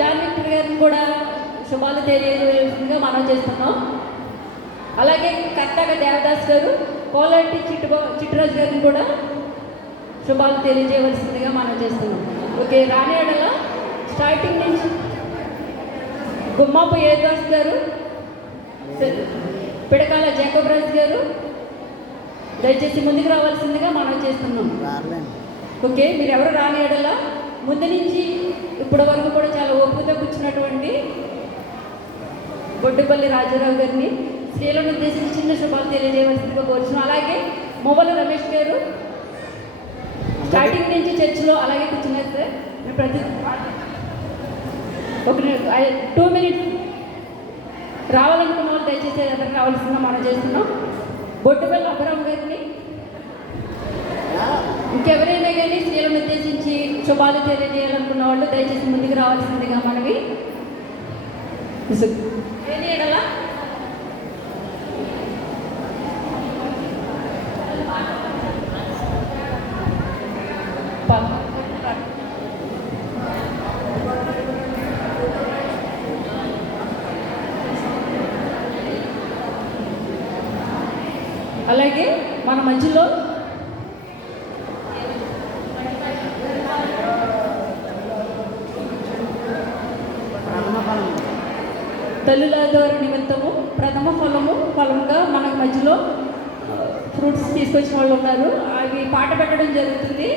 John Victor గారిని కూడా శుభాలు తెలియజేయవలసిందిగా మనం చేస్తున్నాం. అలాగే కర్తగా దేవదాస్ గారు, కోలాటి చిట్టురాజు గారిని కూడా శుభాలు తెలియజేయవలసిందిగా మనం చేస్తున్నాం. ఓకే, రానేడల స్టార్టింగ్ నుంచి గుమ్మాపు యేదాస్ గారు, పిడకాల జేకబ్ రాజు గారు దయచేసి ముందుకు రావాల్సిందిగా మనం చేస్తున్నాం. ఓకే, మీరు ఎవరు రాని ఎడల ముందు నుంచి ఇప్పటి వరకు కూడా చాలా ఓపికతో కూర్చున్నటువంటి బొడ్డుపల్లి రాజారావు గారిని స్త్రీలను ఉద్దేశించి చిన్న శుభాలు తెలియజేయవలసిందిగా కోరుచున్నాం. అలాగే మొబైల్ రమేష్ గారు స్టార్టింగ్ నుంచి చర్చిలో అలాగే కూర్చున్నారు సార్. మీరు ప్రతి ఒక 2 మినిట్స్ రావాలనుకున్న వాళ్ళు దయచేసి ఎదురు రావాల్సిందిగా మనం చేస్తున్నాం. బొడ్డుపల్లి అభిరామ్ గారిని, ఇంకెవరైనా కానీ స్త్రీలను ఉద్దేశించి శుభాలు తెలియజేయాలనుకున్న వాళ్ళు దయచేసి ముందుకు రావాల్సిందిగా మనవి. అలాగే మన మధ్యలో తల్లుల ద్వారా నిమిత్తము ప్రథమ ఫలముగా మన మధ్యలో ఫ్రూట్స్ తీసుకొచ్చిన వాళ్ళు ఉన్నారు. అవి పాట పెట్టడం జరుగుతుంది.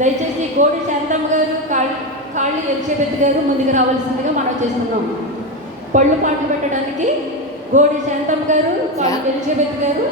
దయచేసి గోడి శాంతమ్మ గారు, కాళ్ళి ఎలిజబెత్ గారు ముందుకు రావాల్సిందిగా మనం చేస్తున్నాం. పళ్ళు పాటలు పెట్టడానికి గోడి శాంతమ్మ గారు, కాళ్ళి ఎలిజబెత్ గారు